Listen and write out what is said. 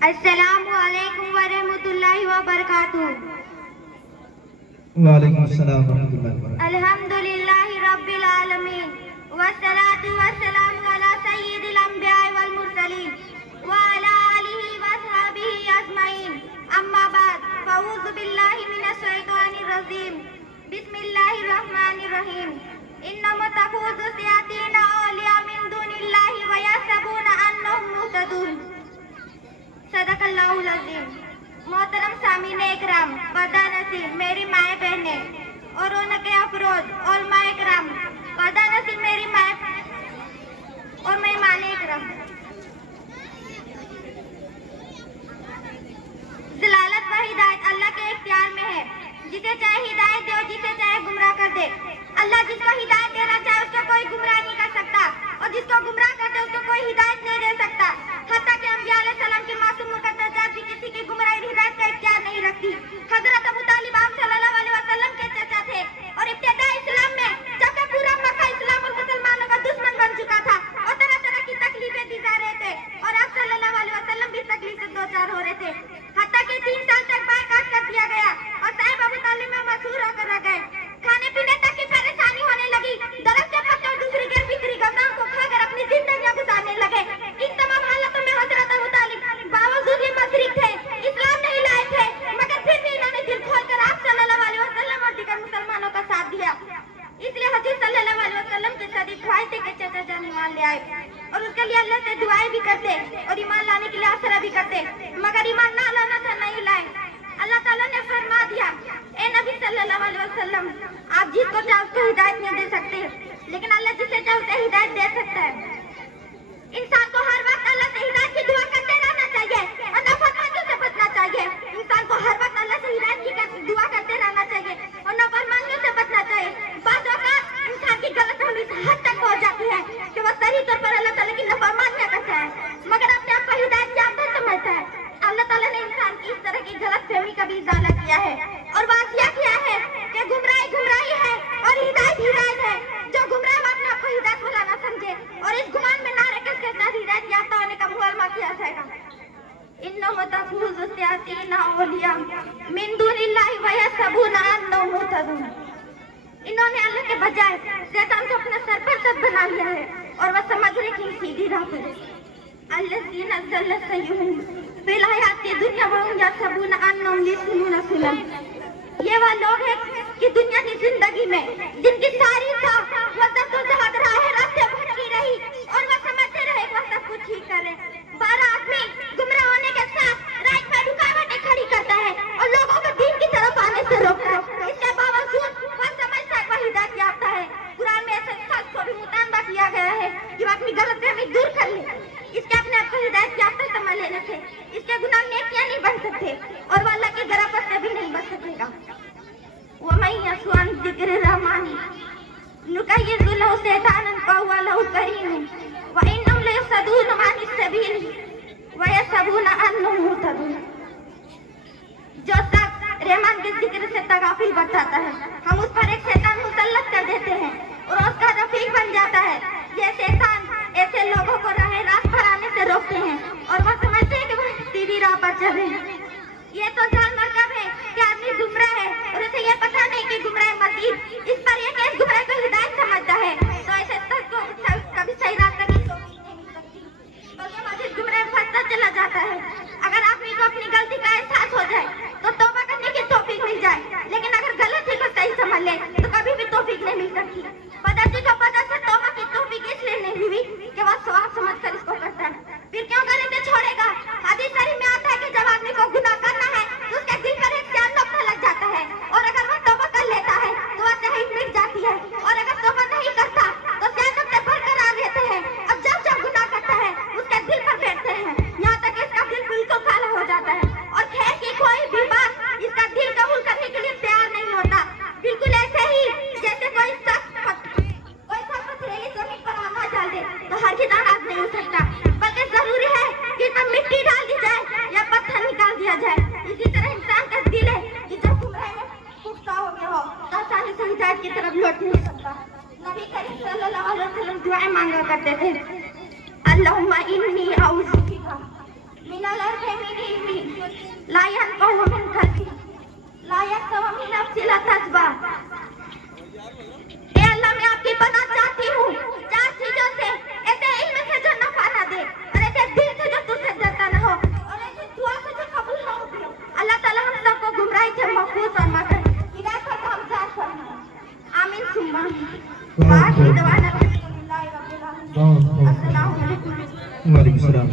अस्सलामु अलैकुम व रहमतुल्लाहि व बरकातुहू। वालेकुम अस्सलाम व रहमतुल्लाहि व बरकातुहू। अल्हम्दुलिल्लाहि रब्बिल आलमीन वस्सलातु वस्सलामु अला सय्यिदिल अंबिया'i वल मुरसलीन व अला आलिहि व अस्हाबिहि अजमईन। अम्मा बाद फअऊज़ु बिल्लाहि मिनश शैतानिर रजीम। बिस्मिल्लाहिर रहमानिर रहीम। इन्नमा तखूज़ु शयातीना औलिया मिन दुनिल्लाहि व यहसबूना अन्नहुम मुहतदून। सदक़ल्लाहुल अज़ीम। मोहतरम सामीने इकराम, पर्दा नसीब मेरी माए बहने और उनके अफरोज और माए इकराम, पर्दा नसीब मेरी माए और मेहमान इकराम। जलालत व हिदायत अल्लाह के इख्तियार में है, जिसे चाहे हिदायत दे और जिसे चाहे गुमराह कर दे। अल्लाह जिसको हिदायत देना चाहे उसको कोई गुमराह नहीं कर सकता और जिसको गुमराह कर दे उसको कोई हिदायत नहीं दे सकता। हत्ता कि अंबिया अलैहिस्सलाम की मासूम मुक़द्दसात भी किसी की गुमराही हिदायत का इख्तियार नहीं रखती। हजरत अबू तालिब आप सल्लल्लाहु अलैहि वसल्लम के चाचा थे और इब्तिदा इस्लाम में जब पूरा मक्का इस्लाम और मुसलमानों का दुश्मन बन चुका था और तरह तरह की तकलीफें दी जा रहे थे और आप सल्लल्लाहु अलैहि वसल्लम भी तकलीफ से दो चार हो रहे थे। हत्ता कि 3 साल तक बायकाट कर दिया गया और साहिब अबू तालिब में मशहूर होकर रह गए। खाने पीने तक की परेशानी होने लगी। दरख्त के पत्ते और दूसरी के बिक्री गजाओं को खाकर अपनी जिंदगियां गुजारने लगे। इन तमाम हालातों में हजरत अबू तालिब बावजूद ये मशरिक थे, इस्लाम नहीं लाए थे, मगर फिर भी इन्होंने दिल खोलकर आप सल्लल्लाहु अलैहि वसल्लम और दीगर मुसलमानों का साथ दिया। इसलिए हजूर सल्लल्लाहु अलैहि वसल्लम के साथ दुआएं थे कि चाचा जान ईमान ले आए और उसके लिए अल्लाह से दुआएं भी करते और ईमान लाने के लिए आसरा भी करते, मगर ईमान ना लाना था, नहीं लाए। अल्लाह ताला ने फरमा दिया, ए नबी सल्लल्लाहु अलैहि वसल्लम, आप जिसको चाहे उसको हिदायत नहीं दे सकते, लेकिन अल्लाह जिसे चाहे उसे हिदायत दे सकता है। इंसान को हर वक्त अल्लाह से हिदायत की दुआ करते रहना चाहिए और नाफरमानियों से बचना चाहिए। इंसान को हर वक्त अल्लाह से हिदायत की दुआ करते रहना चाहिए और नाफरमानियों से बचना चाहिए। बात इंसान की गलतफहमी इस हद तक पहुंच जाती है कि वह सही तौर पर अल्लाह ताला की नाफरमानियां करता है, मगर अपने आप को हिदायत याफ्ता समझता है। अल्लाह ताला ने इंसान की इस तरह की गलतफहमी का भी इजाला किया है और वाक़िया किया है कि गुमराही गुमराही है और हिदायत हिदायत है। जो गुमराह अपने आप को हिदायत वाला ना समझे और इस गुमान में ना रखे उसके साथ हिदायत याफ्ता होने का मुआलमा किया जाएगा। इन्नमा तखूज़ु शयातीना औलिया मिन दुनिल्लाहि व यहसबूना अन्नहुम मुहतदून। इन्होंने अल्लाह के बजाय शैतान को अपना सरपरस्त बना लिया है और वह समझ रहे कि सीधी राह पर है। अल्लज़ीना ज़ल्ला सय्युहुम फिल हयाति दुनिया व हुम यहसबूना अन्नहुम युहसिनूना सुन्ना। ये वह लोग हैं कि दुनिया की जिंदगी में जिनकी सारी रास्ते भटकी रही और वह समझते रहे वह सब कुछ ठीक कर रहे। 12 आदमी गुमराह होने के साथ राह पर रुकावटें खड़ी करता है और लोगों को दीन की तरफ आने से रोकता है। इसके बावजूद वह समझता है वह हिदायत याफ्ता है। कुरान में ऐसे शख्स को भी मुतालबा किया गया है कि वह अपनी गलतफहमी दूर कर ले। इसके अपने आप को हिदायत याफ्ता समझ लेने से इसके गुनाह नेकियां नहीं बन सकते और वह अल्लाह की गराबत से भी नहीं बच सकेगा। वमन यअशु अन ज़िक्रि रहमानी नुक़य्यिज़ लहु शैतानन फ़हुव लहु क़रीन व इन्नहुम लयसद्दूना अनिस सबील व यहसबूना अन्नहुम मुहतदून। जो शख्स रहमान के जिक्र से तगाफिल बचाता है, हम उस पर एक शैतान मुसल्लत कर देते हैं और उसका रफीक बन जाता है। ये शैतान ऐसे लोगों को राह रास्त पर आने से रोकते हैं और वह समझते हैं कि वह सीधी राह पर चल रहे हैं। ये तो जान मरकब है कि आदमी गुमराह है और उसे ये पता नहीं कि गुमराह मजीद इस पर यह इस गुमराह को हिदायत समझता है, तो ऐसे शख्स को कभी सही रास्ते की तौफीक नहीं मिल सकती, बल्कि मजीद गुमराह फंसता चला जाता है। अगर आदमी को अपनी गलती का एहसास हो जाए तो तौबा करने की तौफीक मिल जाए, लेकिन अगर गलती को सही समझ ले तो कभी भी तौफीक नहीं मिल सकती। पदार्थी को पता से तौबा की तौफीक इसलिए नहीं हुई कि वह सवाब समझकर इसको करता है, फिर क्यों करे से छोड़ेगा। हदीस ला यनफअहु मिन कल्बी ला यस्तवी मिन नफ्सी ला तस्बा। ए अल्लाह, मैं आपकी पनाह चाहती हूँ 4 चीजों से, ऐसे इल्म से जो नफा ना दे, और ऐसे दिल से जो तुझसे डरता ना हो, और ऐसे दुआ से जो कबूल ना होती हो। अल्लाह ताला हम सबको गुमराही से महफूज और मकर हिदायत का कामयाब फरमाए। आमीन सुम्मा आमीन। वाहिद वाना अस्सलामु अलैकुम। वालेकुम सलाम।